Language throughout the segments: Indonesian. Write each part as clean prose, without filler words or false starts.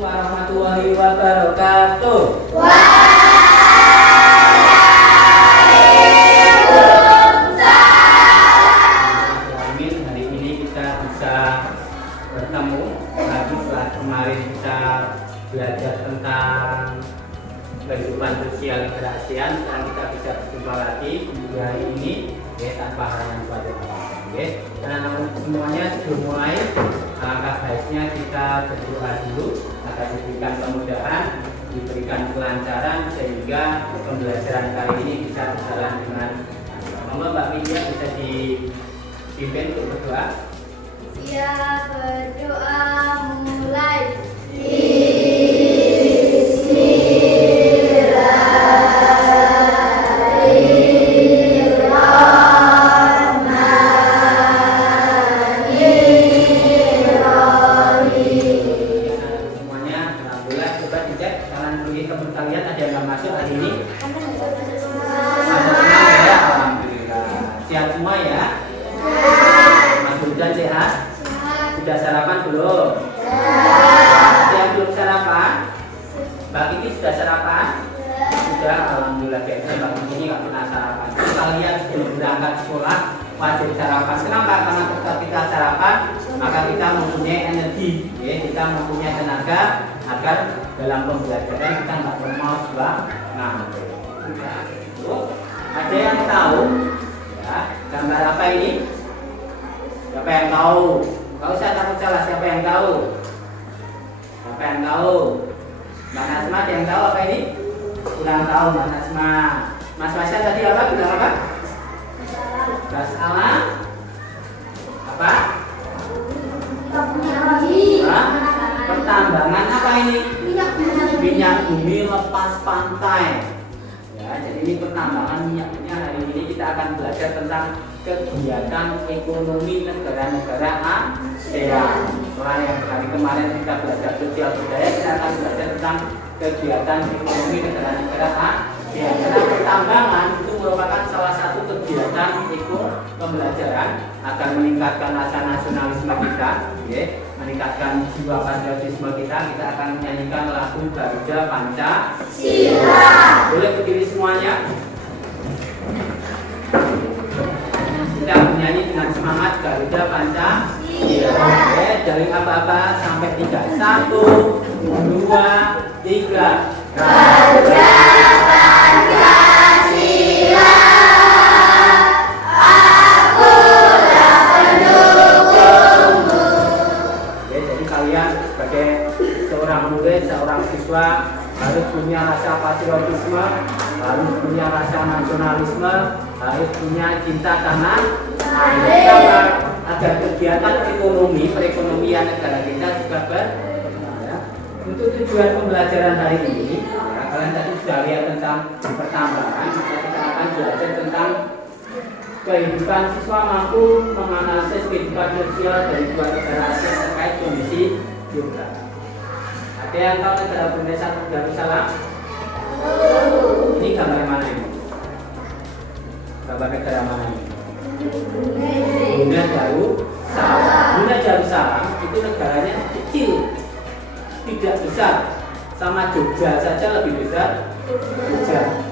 warahmatullahi wabarakatuh. Amin. Hari ini kita bisa bertemu lagi setelah kemarin kita belajar tentang kehidupan sosial kekerasian. Sekarang kita bisa berjumpa lagi di hari ini tanpa halangan pada dan semuanya sebelum mulai alangkah baiknya kita berdoa dulu agar diberikan kemudahan, diberikan kelancaran sehingga pembelajaran kali ini bisa berjalan dengan lancar. Mbak Widya bisa dipimpin untuk berdoa. Siap berdoa mulai. Sudah sarapan belum? Yang belum sarapan? Mbak Kiki sudah sarapan? Sudah, alhamdulillah. Biasanya Mbak Kiki ini nggak pernah sarapan. Kalian sebelum berangkat sekolah wajib sarapan. Kenapa? Karena ketika kita sarapan maka kita mempunyai energi, ya, kita mempunyai tenaga agar dalam pembelajaran kita nggak lemah ngantuk. Ada yang tahu? Ya, gambar apa ini? Siapa yang tahu? Kalau saya takut salah, siapa yang tahu? Siapa yang tahu? Mbak Nasma, ada yang tahu apa ini? Kurang tahu Mbak Nasma. Mas Masya tadi apa? Bilang apa? Masalah apa? Pertambangan apa ini? Minyak bumi lepas pantai. Ya, jadi ini pertambangan minyaknya. Hari ini kita akan belajar tentang kegiatan ekonomi negara-negara ASEAN. Setelah yang hari kemarin kita belajar sosial budaya, kita akan belajar tentang kegiatan ekonomi negara-negara ASEAN. Karena pertambangan itu merupakan salah satu kegiatan pembelajaran agar meningkatkan rasa nasionalisme kita, ya, meningkatkan jiwa patriotisme kita. Kita akan menyanyikan lagu Garuda Pancasila. Boleh berdiri semuanya? Kita menyanyi dengan semangat Garuda Pancasila. Oke, dari apa-apa sampai 3. 1, 2, 3. Garuda Pancasila. Akulah pendukungmu. Oke, jadi kalian sebagai seorang murid, seorang siswa harus punya rasa patriotisme, harus punya rasa nasionalisme, harus punya cinta tanah air, agar kegiatan ekonomi, perekonomian negara kita juga ya. Untuk tujuan pembelajaran hari ini, ya, kalian tadi sudah lihat tentang pertambangan, maka kita akan belajar tentang kehidupan siswa mampu menganalisis kehidupan sosial dari dua negara ASEAN terkait kondisi geografis. Ada yang tahu negara Brunei Darussalam? Ini gambar mana ini? Gambar negara mana ini? Brunei Darussalam. Brunei Darussalam itu negaranya kecil, tidak besar, sama Jogja saja lebih besar Jogja.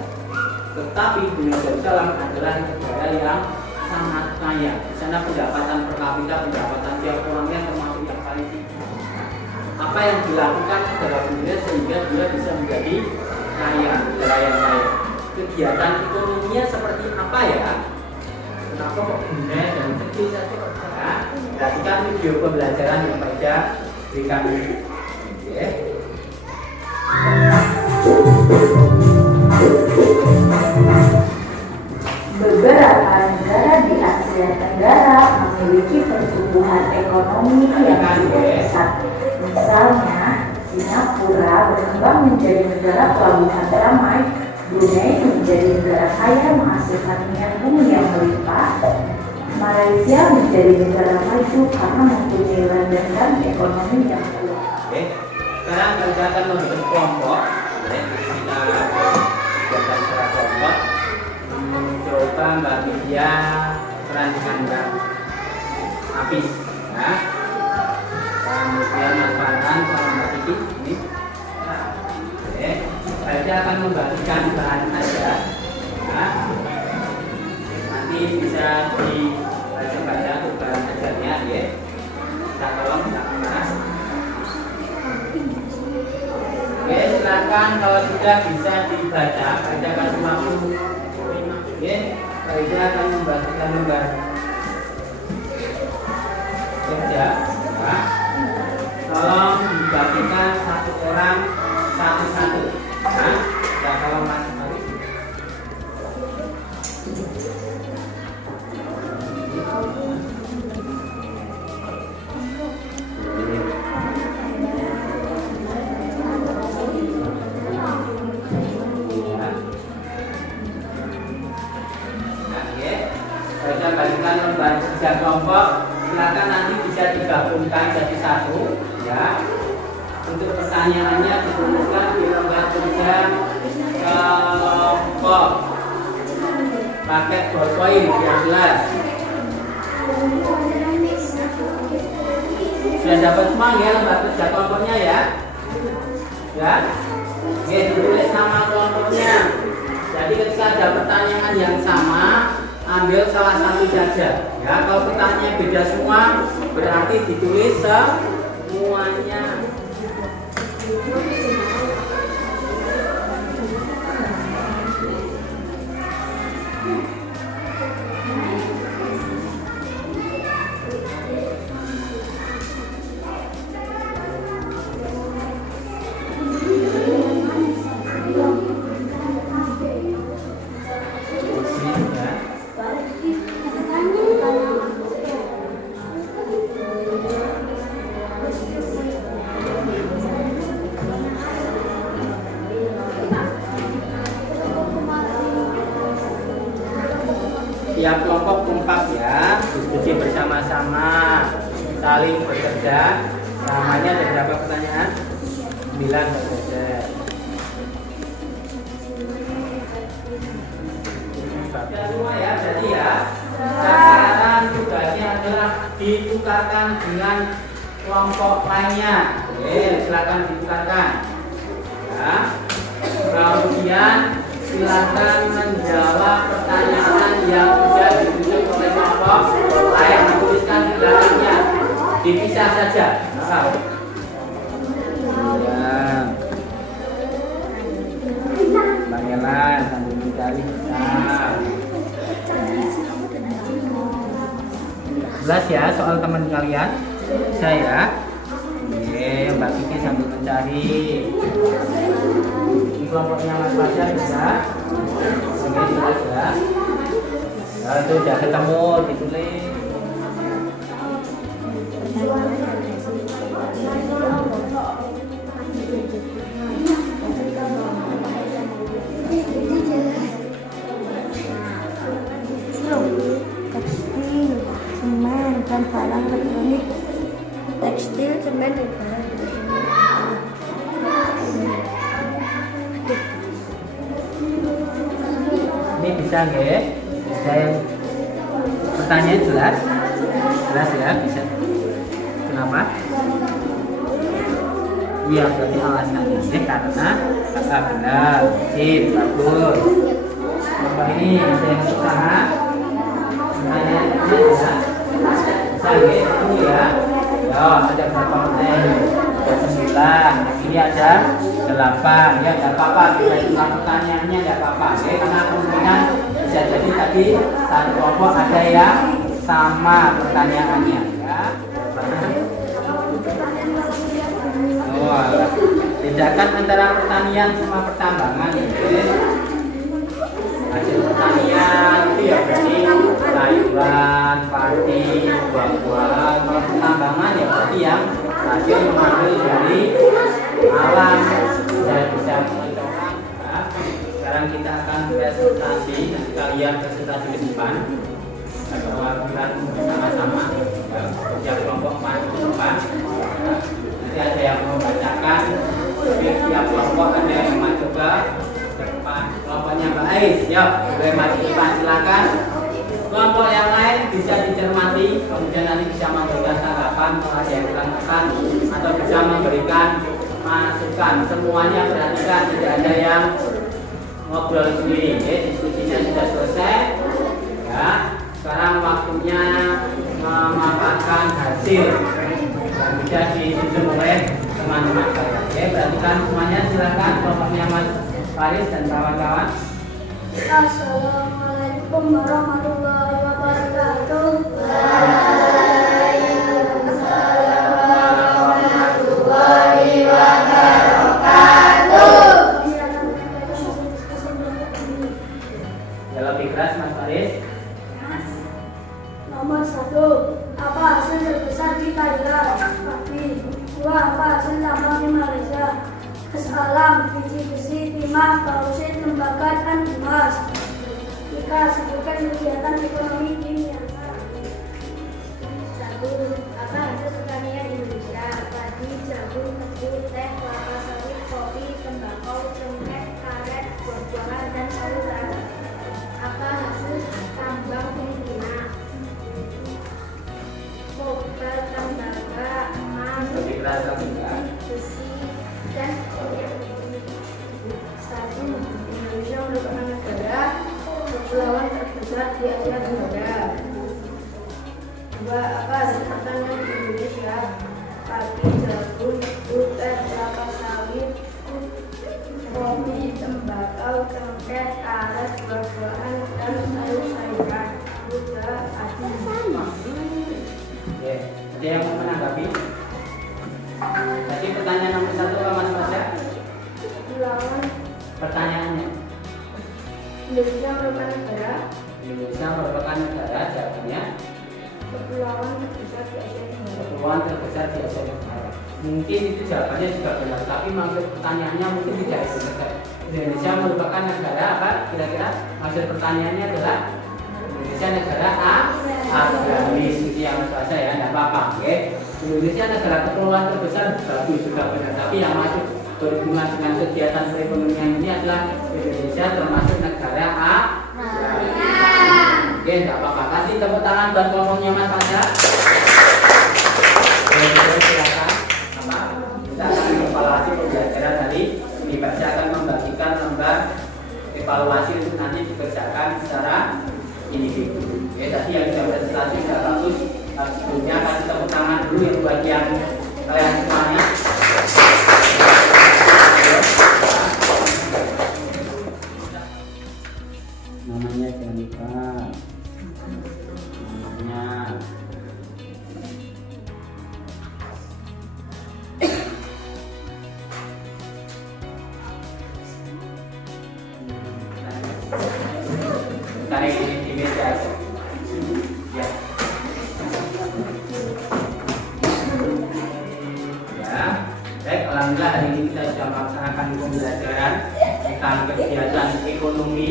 Tetapi Brunei Darussalam adalah negara yang sangat kaya. Di sana pendapatan per kapita, pendapatan tiap orangnya termasuk yang paling tinggi. Apa yang dilakukan negara Brunei sehingga dia bisa menjadi kaya, negara yang kaya? Kegiatan ekonominya seperti apa ya? Kenapa kok Brunei dan kecil saja kok bisa? Perhatikan video pembelajaran yang pada berikan ini. Oke. Beberapa negara di Asia Tenggara memiliki pertumbuhan ekonomi yang cukup pesat. Misalnya, Singapura berkembang menjadi negara pelabuhan ramai, Brunei menjadi negara kaya menghasilkan minyak bumi yang melimpah, Malaysia menjadi negara maju karena mempunyai landasan ekonomi yang kuat. Oke, sekarang kita akan membentuk kelompok. Kita buatkan secara kelompok. Coba Mbak Widya perankan Mbak Apis, ya. Kemudian Mas Farhan sama Mbak Kiki ini. saya akan membagikan bahan saja. Ya. Nanti bisa dibaca-baca untuk bahan ajarnya, ya. Kita tolong jangan. Oke, silakan kalau sudah bisa dibaca, bacakan waktu. Oke, saya akan membagikan lembar kerja. Ya. Tolong dibagikan satu orang satu-satu. Nah, ya kalau masih harus. Saya bagikan lembar kerja kelompok. Silakan nanti bisa digabungkan jadi satu, ya. Untuk pertanyaannya dituliskan di lembar kerja kelompok. Pakai ballpoint biar jelas. Sudah dapat semua ya lembar kerja kelompoknya ya? Ya. Oke, ditulis nama kelompoknya. Jadi ketika ada pertanyaan yang sama, ambil salah satu saja. Ya, kalau pertanyaannya beda semua, berarti ditulis semuanya. Tiap kelompok kompak ya, diskusi bersama-sama, saling bekerja. Namanya ada berapa pertanyaan? 9 saja. Ya semua ya, jadi ya. Sekarang tugasnya adalah ditukarkan dengan kelompok lainnya. Oke, silakan ditukarkan. Ya. Kemudian silakan menjawab pertanyaan yang sudah ditulis oleh kelompok lain, dituliskan di belakangnya, dipisah saja. Ya. Pangelan sambil mencari jelas ya soal teman kalian. Saya Mbak Kiki sambil mencari di kelompoknya Mas Fajar bisa. Oke, jelas ya. Nah, itu udah ketemu, ditulis. Tekstil, semen, dan barang elektronik. Tekstil, semen, dan barang elektronik. Ini bisa nggak? Saya pertanyaan jelas, jelas ya, bisa. Kenapa? Iya, berarti alasannya karena benar, sip, bagus. Bapak ini ada yang usaha, pertanyaannya jelas, bisa gitu ya. Ya, ada berapa pertanyaan? Ada 9, ini ada 8, ya tidak apa-apa, kita hitung pertanyaannya tidak apa-apa, ya, karena kemungkinan bisa jadi tadi satu kelompok ada yang sama pertanyaannya, ya. Oh, bedakan antara pertanian sama pertambangan, ya. Hasil pertanian itu ya berarti sayuran, padi, buah-buahan. Kalau pertambangan ya berarti yang hasil mengambil dari alam dan bisa mencontohkan. Nah, sekarang kita akan presentasi, nanti kalian presentasi ke depan. Perwakilan bersama-sama, kerja kelompok maju ke depan. Nanti ada yang membacakan, setiap kelompok ada yang maju ke depan. Kelompoknya Mbak Ais, yuk, boleh maju ke depan, silakan. Kelompok yang lain bisa dicermati, kemudian nanti bisa memberikan tanggapan kalau ada yang kurang tepat atau bisa memberikan masukan. fokuskan semuanya, perhatikan, tidak ada yang ngobrol sendiri. Oke, diskusinya sudah selesai. Ya, sekarang waktunya memaparkan hasil yang bisa disusun oleh teman-teman kalian. Oke, perhatikan semuanya, silakan kelompoknya Mas Faris dan kawan-kawan. Assalamualaikum warahmatullahi wabarakatuh. Ya, lebih keras Mas Faris. Nomor 1. Apa hasil terbesar di Thailand? Padi. 2. Apa hasil tambang di Malaysia? Gas alam, biji besi, timah, bauxit, tembaga, dan emas. 3. Sebutkan kegiatan ekonomi di Myanmar. 1. Apa hasil pertanian Indonesia? Padi, jagung, tebu, teh, kelapa sawit, kopi, tembakau, cengkeh, karet, buah-buahan, dan sayuran. Apa hasil tambang Filipina? Koper, tembaga, emas, Lebih keras lagi ya. besi, dan minyak. 1. Indonesia merupakan negara kepulauan terbesar di Asia Tenggara. 2. Apa hasil pertanian di Indonesia? Padi, jagung, tebu, teh, kelapa sawit, kopi, tembakau, cengkeh, karet, buah-buahan, dan sayur-sayuran. 3. Padi. Oke, ada yang mau menanggapi? Jadi pertanyaan nomor 1 apa Mas Fasya? Kepulauan Pertanyaannya, Indonesia merupakan negara Indonesia merupakan negara, jawabannya kepulauan terbesar di Asia Tenggara. kepulauan terbesar di Asia Tenggara. Mungkin itu jawabannya juga benar, tapi maksud pertanyaannya mungkin tidak itu. Indonesia merupakan negara apa? Kira-kira maksud pertanyaannya adalah Indonesia negara agraris, itu yang Mas Fasya ya, tidak apa-apa. Oke, Indonesia negara kepulauan terbesar, bagus juga benar. Tapi yang masuk berhubungan dengan kegiatan perekonomian ini adalah Indonesia termasuk negara agraris. Oke, tidak apa-apa. Kasih tepuk tangan buat kelompoknya Mas Fasya. Silakan. Apa? Kita akan evaluasi pembelajaran tadi. Saya akan membagikan lembar evaluasi untuk nanti dikerjakan secara individu. Oke, tadi yang sudah presentasi sudah bagus. Sebelumnya kasih tepuk tangan dulu yang bagian kalian semuanya. Namanya jangan lupa. Namanya tarik di meja. Ya. Ya. Baik, alhamdulillah hari ini kita sudah melaksanakan pembelajaran tentang kegiatan ekonomi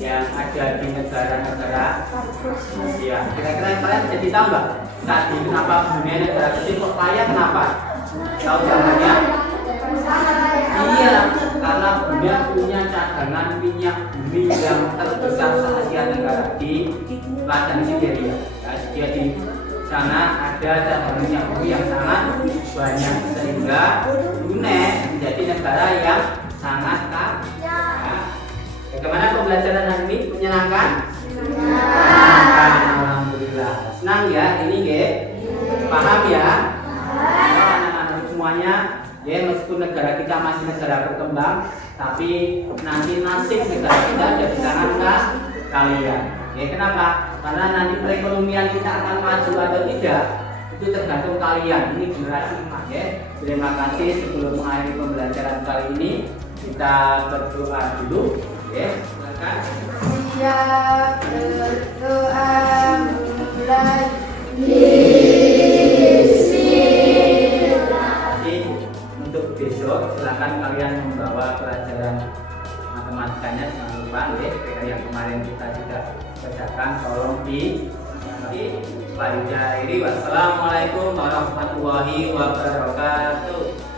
yang ada di negara-negara Asia. Kira-kira kalian jadi tahu nggak? Saat ini kenapa dunia negara kecil kok kaya? Kenapa? Tahu jawabannya? Iya, karena dunia punya cadangan minyak bumi yang terbesar se-Asia Tenggara di ladang Siberia. Ya, dia di sana ada cadangan minyak bumi yang sangat banyak sehingga Brunei menjadi negara yang sangat kaya. Bagaimana pembelajaran hari ini? Menyenangkan? Menyenangkan. Alhamdulillah. Senang ya ini, Ge? Paham ya? Anak-anak semuanya. Ya, meskipun negara kita masih negara berkembang, tapi nanti nasib negara kita ada di tangan kalian. Ya, kenapa? Karena nanti perekonomian kita akan maju atau tidak, itu tergantung kalian. Ini generasi emas ya. Terima kasih. Sebelum mengakhiri pembelajaran kali ini, kita berdoa dulu. Ya, silakan. Siap berdoa mulai. Untuk besok silakan kalian membawa pelajaran matematikanya, jangan lupa ya, yang kemarin kita sudah kerjakan, tolong di selanjutnya. Wassalamualaikum warahmatullahi wabarakatuh.